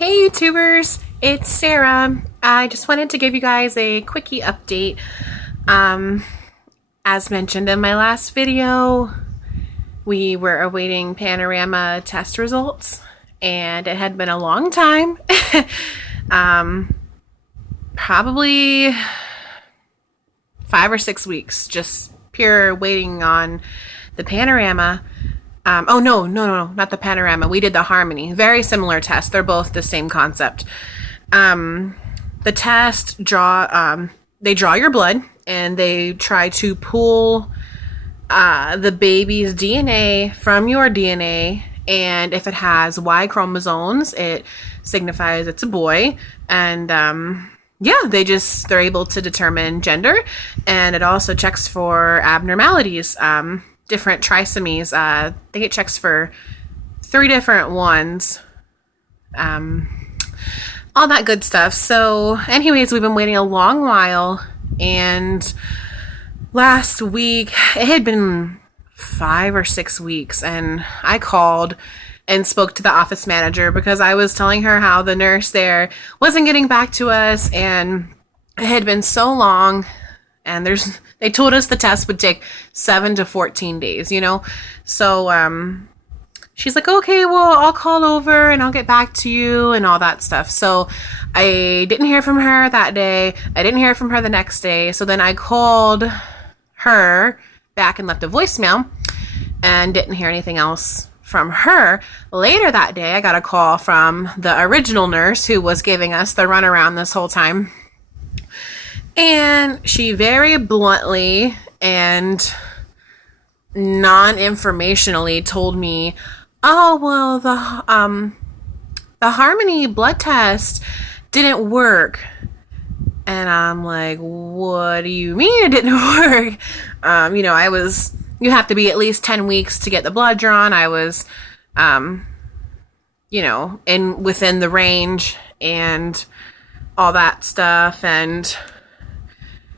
Hey YouTubers, it's Sarah. I just wanted to give you guys a quickie update. As mentioned in my last video, we were awaiting Panorama test results, and it had been a long time. Probably 5 or 6 weeks, just pure waiting on the Panorama. No, not the Panorama. We did the Harmony. Very similar test. They're both the same concept. The test they draw your blood and they try to pull the baby's DNA from your DNA, and if it has Y chromosomes, it signifies it's a boy. And they're able to determine gender, and it also checks for abnormalities. Different trisomies. I think it checks for 3 different ones. All that good stuff. So anyways, we've been waiting a long while, and last week, it had been 5 or 6 weeks, and I called and spoke to the office manager because I was telling her how the nurse there wasn't getting back to us, and it had been so long. And they told us the test would take 7 to 14 days, So she's like, okay, well, I'll call over and I'll get back to you and all that stuff. So I didn't hear from her that day. I didn't hear from her the next day. So then I called her back and left a voicemail and didn't hear anything else from her. Later that day, I got a call from the original nurse who was giving us the runaround this whole time. And she very bluntly and non-informationally told me, oh, well, the Harmony blood test didn't work. And I'm like, what do you mean it didn't work? You have to be at least 10 weeks to get the blood drawn. I was, within the range and all that stuff. And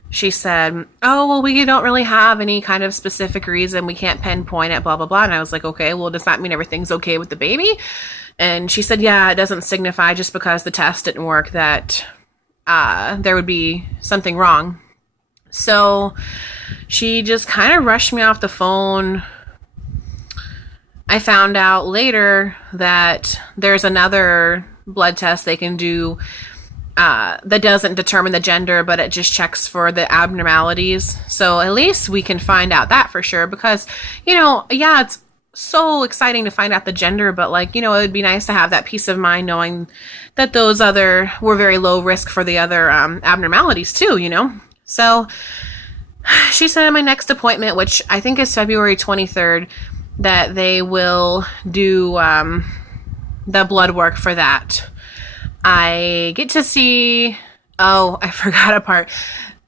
she said, oh, well, we don't really have any kind of specific reason. We can't pinpoint it, blah, blah, blah. And I was like, okay, well, does that mean everything's okay with the baby? And she said, yeah, it doesn't signify just because the test didn't work that there would be something wrong. So she just kind of rushed me off the phone. I found out later that there's another blood test they can do that doesn't determine the gender, but it just checks for the abnormalities. So at least we can find out that for sure, because, it's so exciting to find out the gender, but it would be nice to have that peace of mind knowing that those were very low risk for the other abnormalities too, So she said in my next appointment, which I think is February 23rd, that they will do the blood work for that. I get to see, I forgot a part.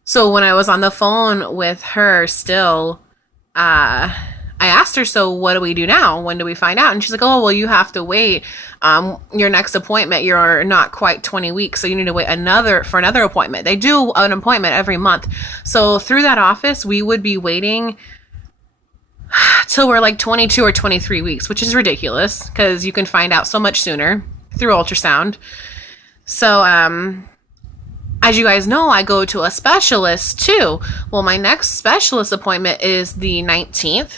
So when I was on the phone with her still, I asked her, so what do we do now? When do we find out? And she's like, oh, well, you have to wait. Your next appointment, you're not quite 20 weeks, so you need to wait for another appointment. They do an appointment every month. So through that office, we would be waiting till we're like 22 or 23 weeks, which is ridiculous because you can find out so much sooner through ultrasound. So, as you guys know, I go to a specialist too. Well, my next specialist appointment is the 19th,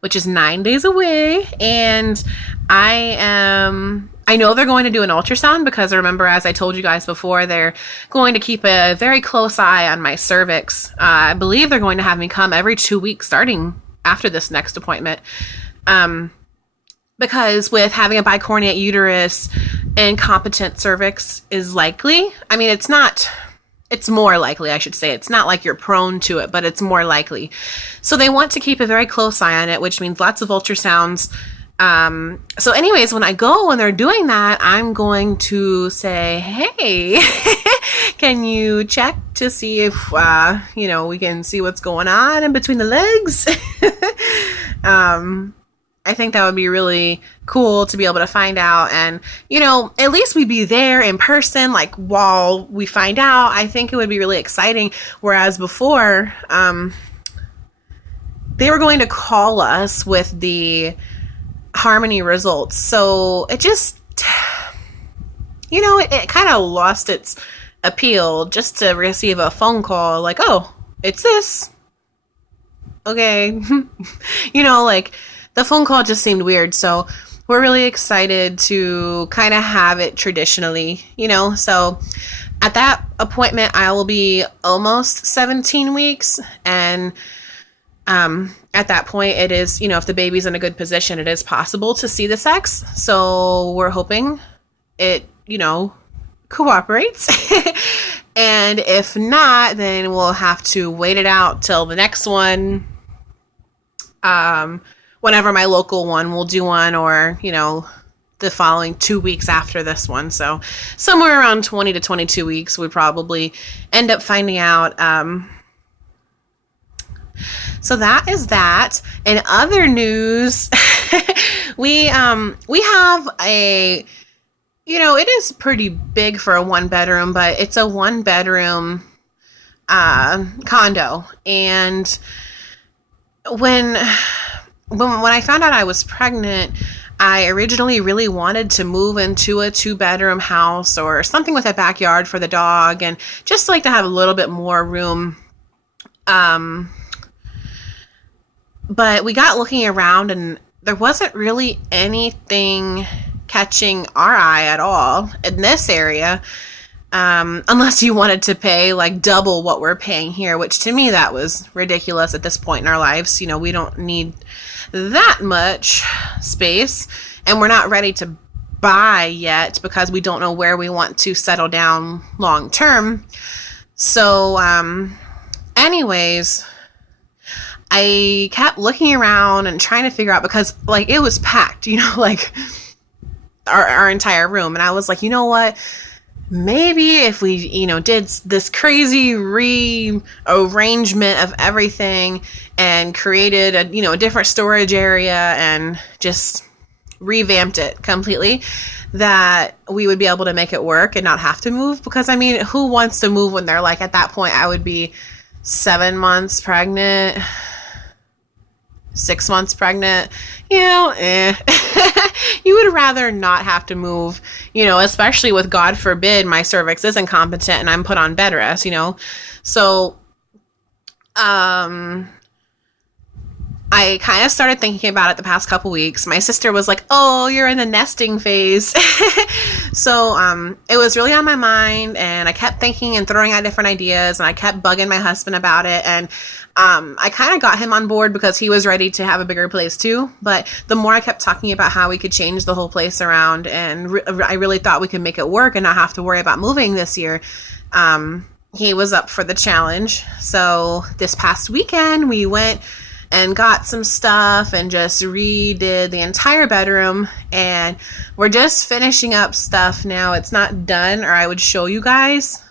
which is 9 days away. And I know they're going to do an ultrasound because remember, as I told you guys before, they're going to keep a very close eye on my cervix. I believe they're going to have me come every 2 weeks starting after this next appointment. Because with having a bicornuate uterus, incompetent cervix is likely. I mean, it's more likely, I should say. It's not like you're prone to it, but it's more likely. So they want to keep a very close eye on it, which means lots of ultrasounds. So anyways, when I go and they're doing that, I'm going to say, hey, can you check to see if, we can see what's going on in between the legs? I think that would be really cool to be able to find out, and at least we'd be there in person while we find out. I think it would be really exciting, whereas before they were going to call us with the Harmony results. So it just it kind of lost its appeal just to receive a phone call like, oh, it's this. Okay. Like the phone call just seemed weird. So we're really excited to kind of have it traditionally, So at that appointment, I will be almost 17 weeks. And at that point, it is, if the baby's in a good position, it is possible to see the sex. So we're hoping it, cooperates. And if not, then we'll have to wait it out till the next one. Whenever my local one will do one, or, the following 2 weeks after this one. So somewhere around 20 to 22 weeks, we probably end up finding out. So that is that. In other news, we have a, it is pretty big for a 1-bedroom, but it's a 1-bedroom condo. And when I found out I was pregnant, I originally really wanted to move into a 2-bedroom house or something with a backyard for the dog, and just like to have a little bit more room. But we got looking around and there wasn't really anything catching our eye at all in this area. Unless you wanted to pay like double what we're paying here, which to me, that was ridiculous at this point in our lives. We don't need that much space, and we're not ready to buy yet because we don't know where we want to settle down long term. So, anyways, I kept looking around and trying to figure out, because like it was packed, like our entire room. And I was like, you know what? Maybe if we, did this crazy rearrangement of everything and created a different storage area and just revamped it completely, that we would be able to make it work and not have to move. Because who wants to move when they're like, at that point, I would be 7 months pregnant, 6 months pregnant, you would rather not have to move, especially with, God forbid, my cervix is incompetent and I'm put on bed rest, So, I kind of started thinking about it the past couple weeks. My sister was like, oh, you're in the nesting phase. So, it was really on my mind, and I kept thinking and throwing out different ideas, and I kept bugging my husband about it. And, I kind of got him on board because he was ready to have a bigger place too. But the more I kept talking about how we could change the whole place around, and I really thought we could make it work and not have to worry about moving this year, he was up for the challenge. So this past weekend, we went and got some stuff and just redid the entire bedroom, and we're just finishing up stuff now. It's not done, or I would show you guys.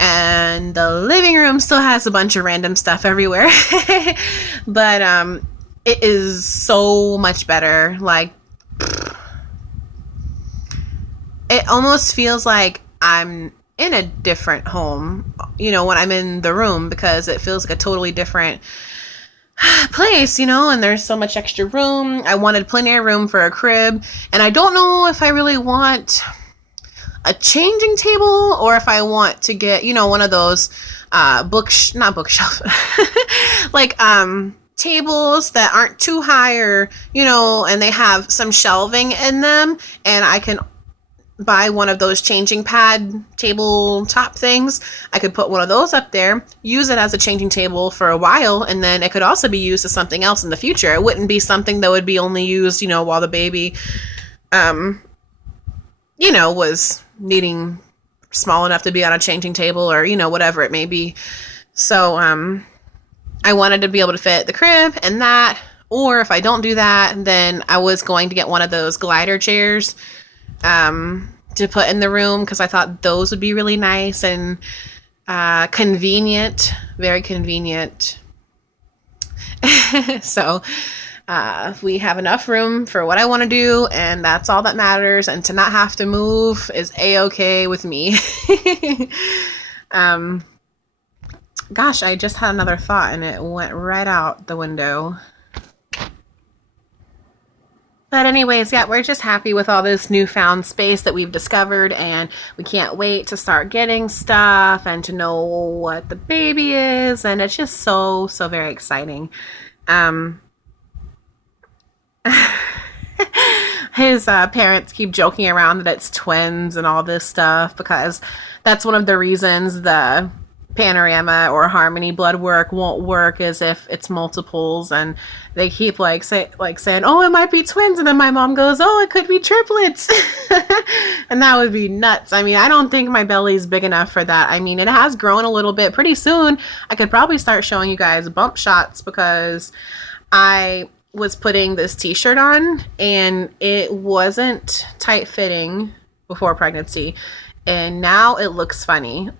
And the living room still has a bunch of random stuff everywhere. But it is so much better. Like, it almost feels like I'm in a different home, when I'm in the room, because it feels like a totally different place, and there's so much extra room. I wanted plenty of room for a crib, and I don't know if I really want a changing table, or if I want to get, one of those not bookshelf, like tables that aren't too high, or and they have some shelving in them, and I can buy one of those changing pad tabletop things. I could put one of those up there, use it as a changing table for a while, and then it could also be used as something else in the future. It wouldn't be something that would be only used, while the baby was needing small enough to be on a changing table, or, whatever it may be. So, I wanted to be able to fit the crib and that, or if I don't do that, then I was going to get one of those glider chairs, to put in the room, because I thought those would be really nice and, convenient, very convenient. So, we have enough room for what I want to do, and that's all that matters. And to not have to move is a-okay with me. Gosh, I just had another thought and it went right out the window. But anyways, yeah, we're just happy with all this newfound space that we've discovered, and we can't wait to start getting stuff and to know what the baby is, and it's just so very exciting. His parents keep joking around that it's twins and all this stuff, because that's one of the reasons the Panorama or Harmony blood work won't work, is if it's multiples, and they keep saying, oh, it might be twins, and then my mom goes, oh, it could be triplets. And that would be nuts. I mean, I don't think my belly's big enough for that. I mean, it has grown a little bit. Pretty soon I could probably start showing you guys bump shots, because I was putting this t-shirt on and it wasn't tight fitting before pregnancy, and now it looks funny.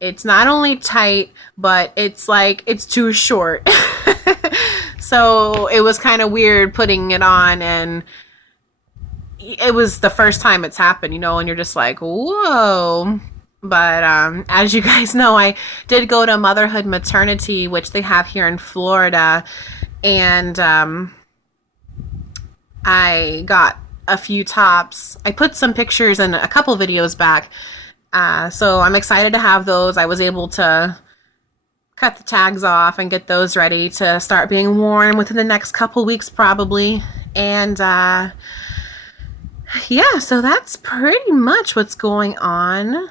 It's not only tight, but it's too short. So it was kind of weird putting it on, and it was the first time it's happened, and you're just like, whoa. But as you guys know, I did go to Motherhood Maternity, which they have here in Florida, and I got a few tops. I put some pictures in a couple videos back. So I'm excited to have those. I was able to cut the tags off and get those ready to start being worn within the next couple weeks probably. And yeah, so that's pretty much what's going on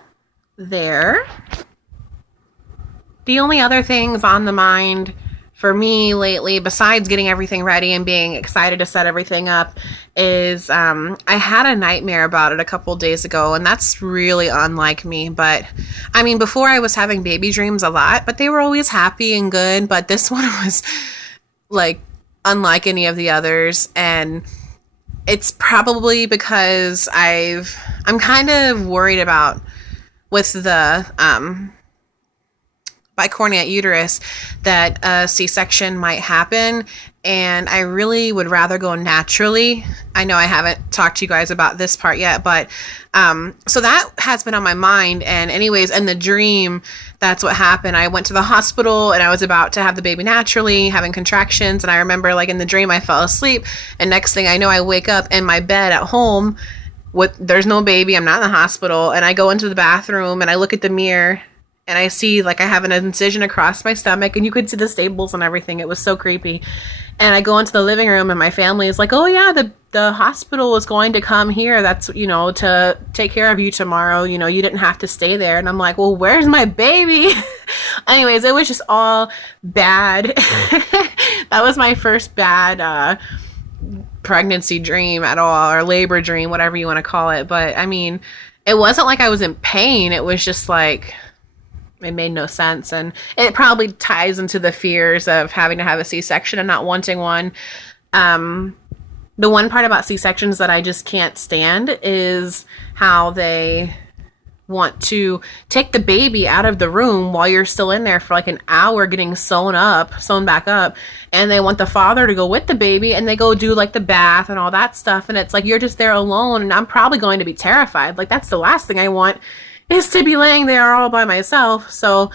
there. The only other things on the mind for me lately, besides getting everything ready and being excited to set everything up, is I had a nightmare about it a couple days ago, and that's really unlike me. But I mean, before I was having baby dreams a lot, but they were always happy and good, but this one was unlike any of the others. And it's probably because I'm kind of worried about, with the bicornuate uterus, that a C-section might happen, and I really would rather go naturally. I know I haven't talked to you guys about this part yet, but so that has been on my mind. And anyways, in the dream, that's what happened. I went to the hospital and I was about to have the baby naturally, having contractions, and I remember in the dream I fell asleep, and next thing I know, I wake up in my bed at home there's no baby, I'm not in the hospital, and I go into the bathroom and I look at the mirror and I see I have an incision across my stomach, and you could see the staples and everything. It was so creepy. And I go into the living room and my family is like, oh yeah, the hospital is going to come here. That's, to take care of you tomorrow. You didn't have to stay there. And I'm like, well, where's my baby? Anyways, it was just all bad. That was my first bad pregnancy dream at all, or labor dream, whatever you want to call it. But I mean, it wasn't like I was in pain. It was just it made no sense, and it probably ties into the fears of having to have a C-section and not wanting one. The one part about C-sections that I just can't stand is how they want to take the baby out of the room while you're still in there for an hour getting sewn back up, and they want the father to go with the baby, and they go do the bath and all that stuff, and it's you're just there alone, and I'm probably going to be terrified. That's the last thing I want, is to be laying there all by myself. So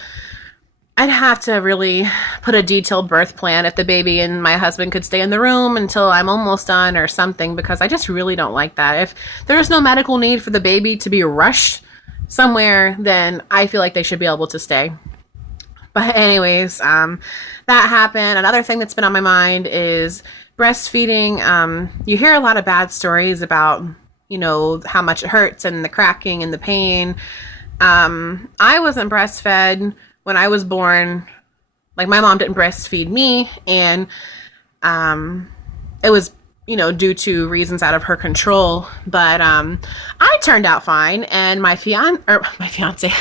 I'd have to really put a detailed birth plan if the baby and my husband could stay in the room until I'm almost done or something, because I just really don't like that. If there's no medical need for the baby to be rushed somewhere, then I feel like they should be able to stay. But anyways, that happened. Another thing that's been on my mind is breastfeeding. You hear a lot of bad stories about how much it hurts and the cracking and the pain. I wasn't breastfed when I was born. My mom didn't breastfeed me, and it was due to reasons out of her control. But I turned out fine, and my fiance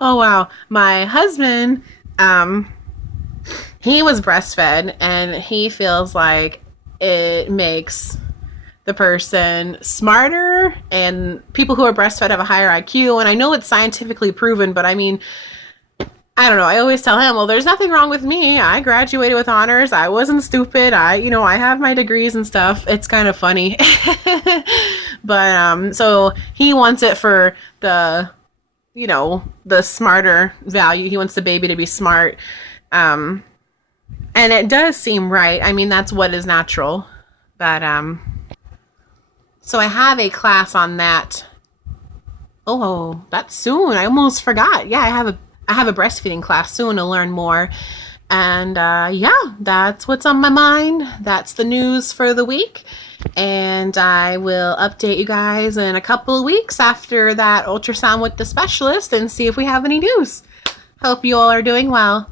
oh wow, my husband, he was breastfed, and he feels like it makes the person smarter, and people who are breastfed have a higher IQ. And I know it's scientifically proven, but I mean, I don't know. I always tell him, well, there's nothing wrong with me. I graduated with honors. I wasn't stupid. I have my degrees and stuff. It's kind of funny. But so he wants it for the smarter value. He wants the baby to be smart. And it does seem right. I mean, that's what is natural. But so I have a class on that. Oh, that's soon. I almost forgot. Yeah, I have a breastfeeding class soon to learn more. And yeah, that's what's on my mind. That's the news for the week. And I will update you guys in a couple of weeks after that ultrasound with the specialist and see if we have any news. Hope you all are doing well.